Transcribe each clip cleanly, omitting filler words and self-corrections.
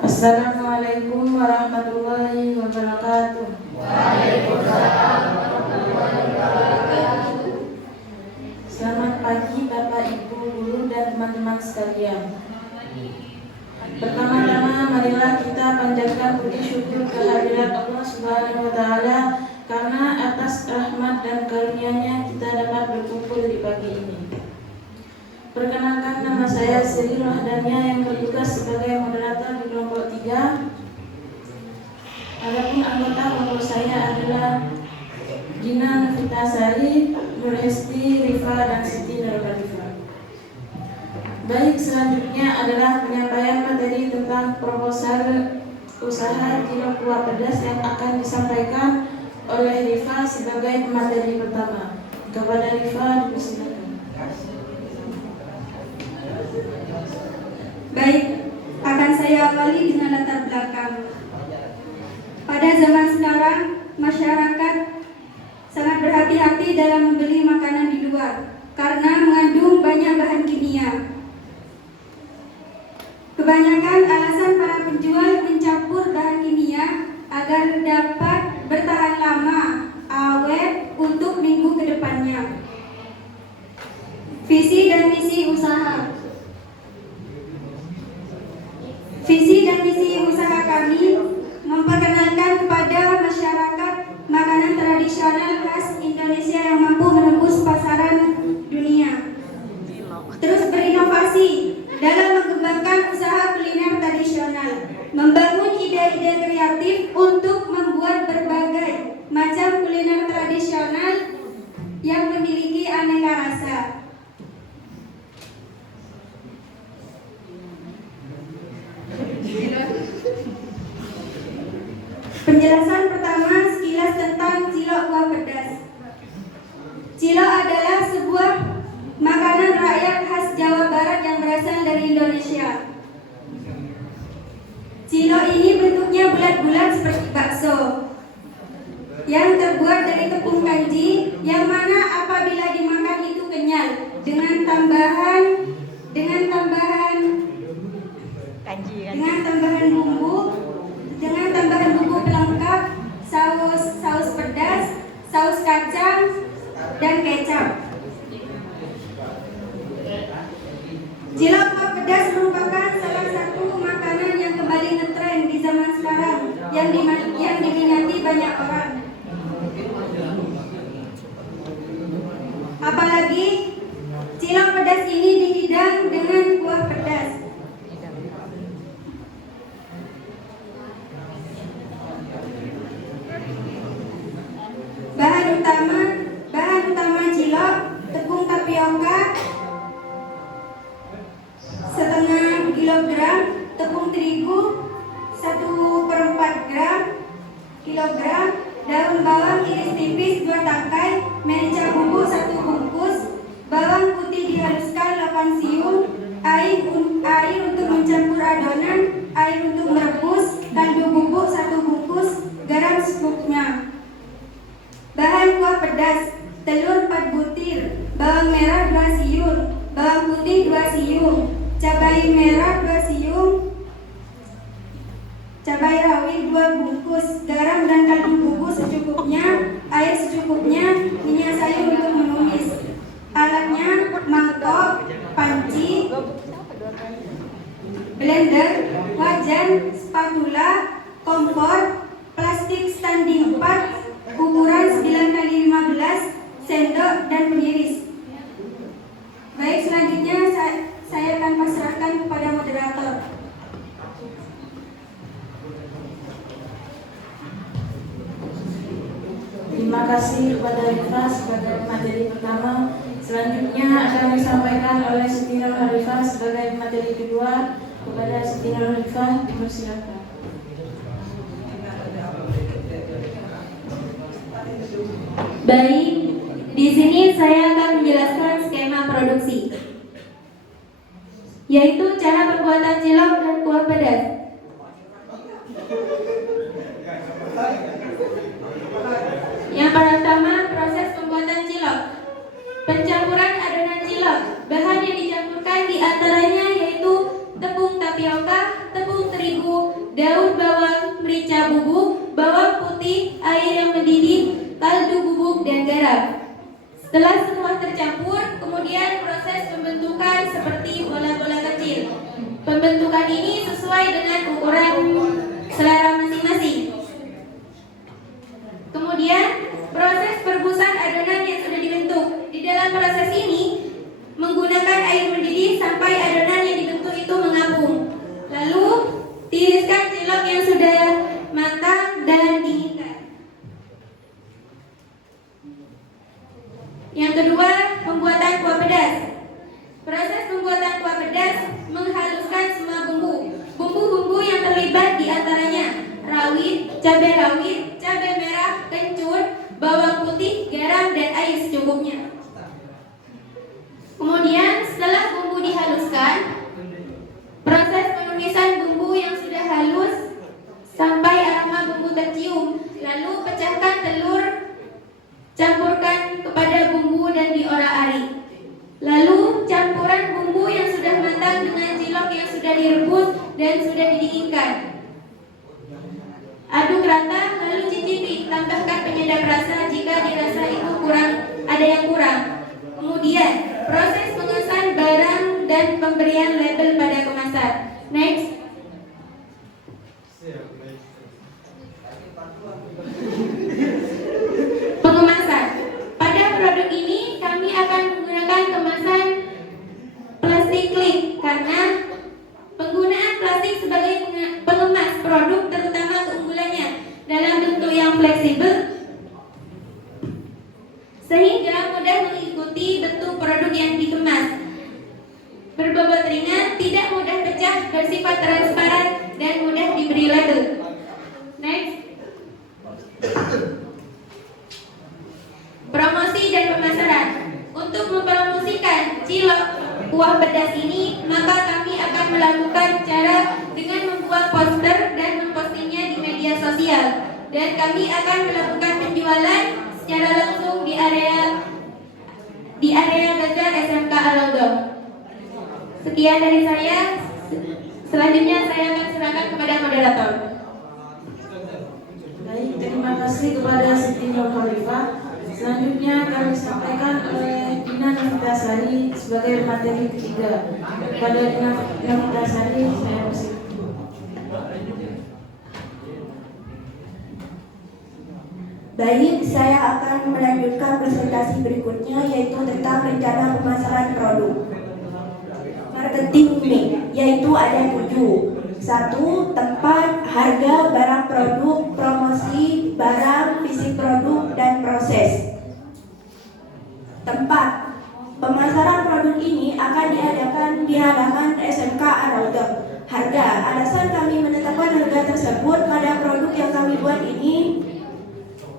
Assalamualaikum warahmatullahi wabarakatuh. Waalaikumsalam warahmatullahi wabarakatuh. Selamat pagi Bapak Ibu guru dan teman-teman sekalian. Pertama-tama marilah kita panjatkan puji syukur kehadirat Allah Subhanahu wa taala karena atas rahmat dan karunia-Nya kita dapat berkumpul di pagi ini. Perkenalkan, nama saya Sri Rohdania yang bertugas sebagai moderator di kelompok 3. Adapun anggota kelompok saya adalah Gina Novita Sari, Nur Hesti, Rifa, dan Siti Nurhalifa. Baik, selanjutnya adalah penyampaian materi tentang proposal usaha cilok kuah pedas yang akan disampaikan oleh Rifa sebagai materi pertama. Kepada Rifa dipersilakan. Baik, akan saya awali dengan latar belakang. Pada zaman sekarang, masyarakat sangat berhati-hati dalam membeli makanan di luar karena mengandung banyak bahan kimia. Kebanyakan alasan para penjual mencampur bahan kimia agar dapat bertahan lama, awet untuk minggu ke depannya. Visi dan misi usaha. Visi dan misi usaha kami memperkenalkan kepada masyarakat makanan tradisional khas Indonesia yang mampu menembus pasaran dunia. Terus berinovasi dalam mengembangkan usaha kuliner tradisional, membangun ide-ide kreatif untuk membuat berbagai macam kuliner tradisional yang memiliki aneka rasa. Penjelasan pertama sekilas tentang cilok kuah pedas. Cilok adalah sebuah makanan rakyat khas Jawa Barat yang berasal dari Indonesia. Cilok ini bentuknya bulat-bulat seperti bakso, yang terbuat dari tepung kanji, yang mana apabila dimakan itu kenyal dengan tambahan bumbu pelengkap, saus pedas, saus kacang, dan kecap. Cilok kuah pedas merupakan salah satu makanan yang kembali ngetren di zaman sekarang, yang diminati banyak orang. Apalagi cilok pedas ini dihidang dengan kuah pedas. Bahan utama cilok: tepung tapioka setengah kilogram, tepung terigu 1/4 kilogram, daun bawang iris tipis 2 tangkai, merica bumbu 1 bungkus, bawang putih dihaluskan 8 siung, air untuk mencampur adonan, air untuk merebus, kaldu bubuk 1 bungkus, garam secukupnya. Bahan kuah pedas: telur 4 butir, bawang merah 2 siung, bawang putih 2 siung, cabai merah 2 siung, cabai rawit 2 bungkus, garam dan kaldu bubuk secukupnya, air secukupnya, minyak sayur untuk menumis. Alatnya: mangkok, panci, blender, wajan, spatula, kompor, plastik standing 4 ukuran 9x15, sendok, dan pengiris. Baik, selanjutnya saya akan pasrahkan kepada moderator. Terima kasih kepada Rifa sebagai materi pertama. Selanjutnya akan disampaikan oleh Siti Nurhalifa sebagai materi kedua. Kepada Siti Nurhalifa dipersilakan. Baik, di sini saya akan menjelaskan skema produksi, yaitu cara pembuatan cilok dan kuah pedas. Yang pertama, proses pembuatan cilok. Pencampuran adonan cilok. Bahan yang dicampurkan diantaranya campuran bumbu yang sudah matang dengan cilok yang sudah direbus dan sudah didinginkan. Aduk rata lalu cicipi, tambahkan penyedap rasa jika dirasa itu ada yang kurang. Kemudian proses pengesahan barang dan pemberian label pada kemasan. Next. Pengemasan. Pada produk ini kami akan menggunakan kemasan plastik cling karena penggunaan plastik sebagai pengemas produk terutama keunggulannya dalam bentuk yang fleksibel sehingga mudah mengikuti bentuk produk yang dikemas, berbobot ringan, tidak mudah pecah, bersifat transparan dan mudah diberi label. Next. Promosi dan pemasaran. Untuk mempromosikan cilok kuah pedas ini, maka kami akan melakukan cara dengan membuat poster dan mempostingnya di media sosial, dan kami akan melakukan penjualan secara langsung di area bazar SMK Al-Audom. Sekian dari saya. Selanjutnya saya akan serahkan kepada moderator. Baik, terima kasih kepada Siti Nurhalifa. Selanjutnya kami sampaikan oleh Dina Novitasari sebagai materi ketiga. Kepada Dina Novitasari saya persilakan. Baik, saya akan melanjutkan presentasi berikutnya, yaitu tentang rencana pemasaran produk. Marketing mix, yaitu ada 7. 1. Tempat, harga, barang produk, promosi, barang, fisik produk, dan proses. Tempat. Pemasaran produk ini akan diadakan di halaman SMK Al-Audom. Harga. Alasan kami menetapkan harga tersebut pada produk yang kami buat ini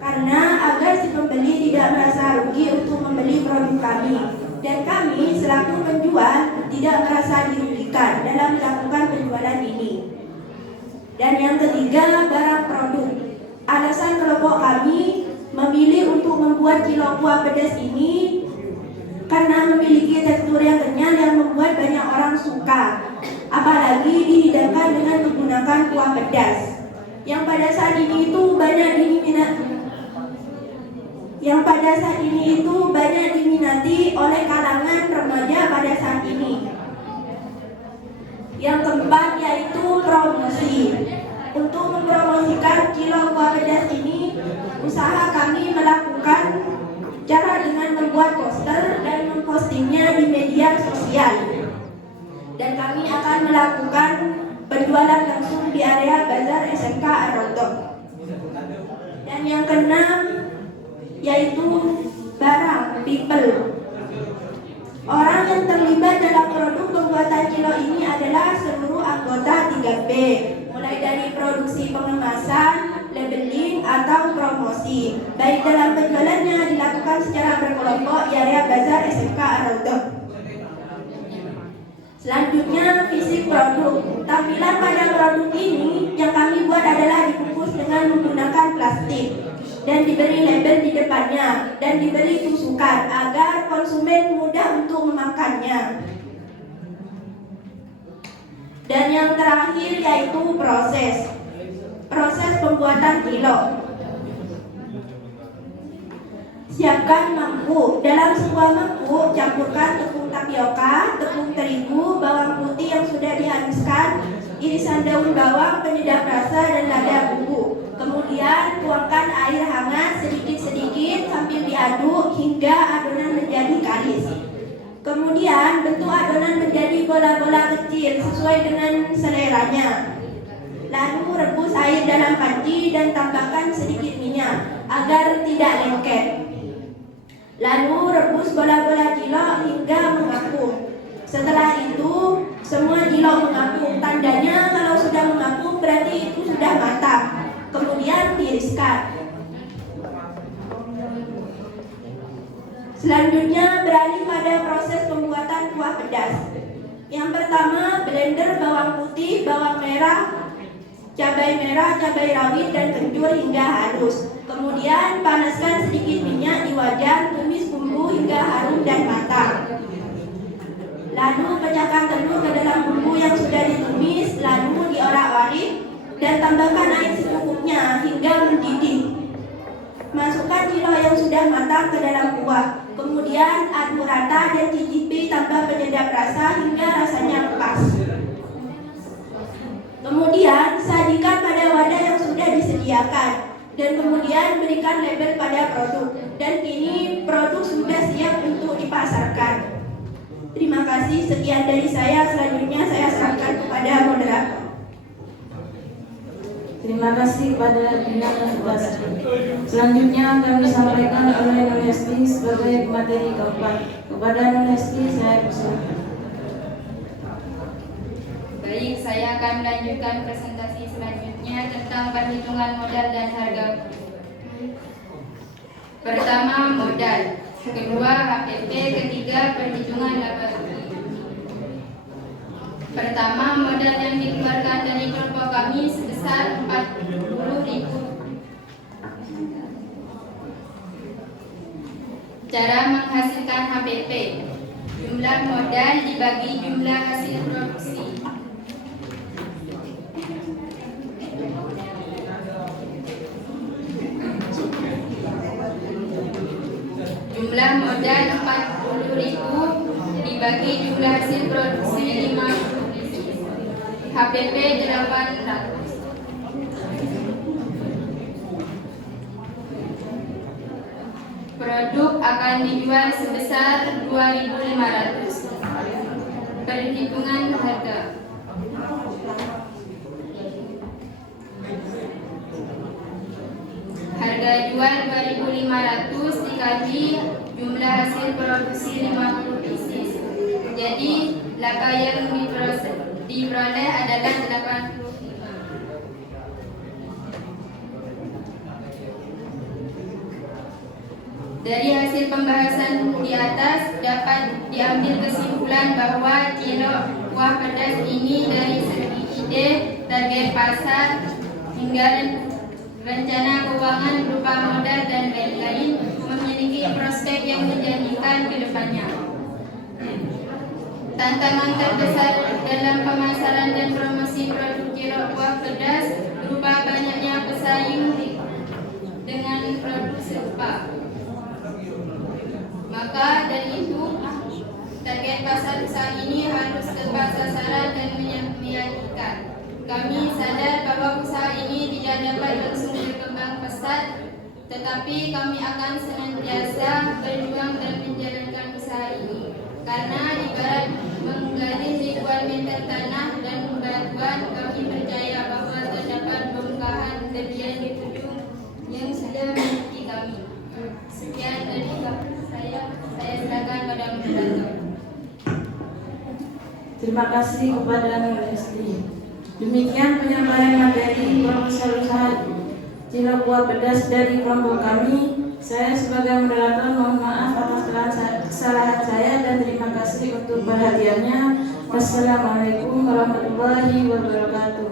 karena agar si pembeli tidak merasa rugi untuk membeli produk kami, dan kami selaku penjual tidak merasa dirugikan dalam melakukan penjualan ini. Dan yang ketiga, barang produk. Alasan kelompok kami memilih untuk membuat cilok kuah pedas ini karena memiliki tekstur yang kenyal yang membuat banyak orang suka, apalagi dihidangkan dengan menggunakan kuah pedas yang pada saat ini itu banyak diminati oleh kalangan remaja pada saat ini. Yang keempat yaitu promosi. Untuk mempromosikan cilok kuah pedas ini, usaha kami melakukan cara dengan membuat poster dan mempostingnya di media sosial. Dan kami akan melakukan penjualan langsung di area bazar SMK Al-Audom. Dan yang keenam yaitu barang, people. Orang yang terlibat dalam produk pembuatan cilok ini adalah seluruh anggota 3P, mulai dari produksi, pengemasan, labeling, atau promosi. Baik dalam penjualannya dilakukan secara berkelompok di area bazar SMK Al-Audom. Selanjutnya, fisik produk. Tampilan pada produk ini yang kami buat adalah dibungkus dengan menggunakan plastik dan diberi label di depannya dan diberi tusukan agar konsumen mudah untuk memakannya. Dan yang terakhir yaitu proses pembuatan cilok. Siapkan mangkuk. Dalam sebuah mangkuk campurkan tepung tapioka, tepung terigu, bawang putih yang sudah dihaluskan, irisan daun bawang, penyedap rasa, dan lada bumbu. Kemudian tuangkan air hangat sedikit-sedikit sambil diaduk hingga adonan menjadi kalis. Kemudian bentuk adonan menjadi bola-bola kecil sesuai dengan seleranya. Lalu rebus air dalam panci dan tambahkan sedikit minyak agar tidak lengket. Lalu rebus bola-bola cilok hingga mengapung. Setelah itu semua cilok mengapung. Tandanya kalau sudah mengapung berarti itu sudah matang. Kemudian tiriskan. Selanjutnya beralih pada proses pembuatan kuah pedas. Yang pertama, blender bawang putih, bawang merah, cabai rawit, dan kencur hingga halus. Kemudian panaskan sedikit minyak di wajan, tumis bumbu hingga harum dan matang. lalu pecahkan telur ke dalam bumbu yang sudah ditumis, lalu diorak-arik dan tambahkan air secukupnya hingga mendidih. Masukkan cilok yang sudah matang ke dalam kuah, kemudian aduk rata dan cicipi tanpa penyedap rasa hingga rasanya pas. Kemudian sajikan pada wadah yang sudah disediakan dan kemudian berikan label pada produk. Dan kini produk sudah siap untuk dipasarkan. Terima kasih, sekian dari saya. Selanjutnya saya serahkan kepada moderator. Terima kasih kepada Dina Nafitasa. Selanjutnya kami sampaikan oleh Nur Hesti sebagai materi keempat. Kepada Nur Hesti saya persilakan. Baik, saya akan melanjutkan presentasi selanjutnya tentang perhitungan modal dan harga. Pertama, modal. Kedua, HPP. Ketiga, perhitungan laba rugi. Pertama, modal yang dikeluarkan dari kelompok kami sebesar 40.000. Cara menghasilkan HPP. Jumlah modal dibagi jumlah hasil produksi. Jumlah modal 40.000 dibagi jumlah hasil produksi 50. HPP 800. Produk akan dijual sebesar 2.500. Perhitungan harga. Harga jual 2.500 dikali jumlah hasil produksi 50 pieces. Jadi laba yang diperoleh adalah 85. Dari hasil pembahasan di atas dapat diambil kesimpulan bahwa cilok kuah pedas ini dari segi ide, target pasar, hingga rencana keuangan berupa modal dan lain-lain memiliki prospek yang menjanjikan ke depannya. Tantangan terbesar dalam pemasaran dan promosi produk cilok kuah pedas berupa banyaknya pesaing dengan produk serupa. Maka dari itu, target pasar usaha ini harus tepat sasaran dan meyakinkan. Kami sadar bahwa usaha ini tidak dapat langsung berkembang pesat, tetapi kami akan senantiasa berjuang dan menjalankan usaha ini. Karena ibarat menggali ribuan meter tanah dan batuan, kami percaya bahwa terdapat bongkahan terjadi di ujung yang sudah memiliki kami. Sekian dari saya serahkan pada moderator. Terima kasih kepada Nur Hesti. Demikian penyampaian materi proposal usaha cilok kuah pedas dari kelompok kami. Saya sebagai moderator mohon maaf atas kesalahan saya dan terima kasih untuk perhatiannya. Wassalamualaikum warahmatullahi wabarakatuh.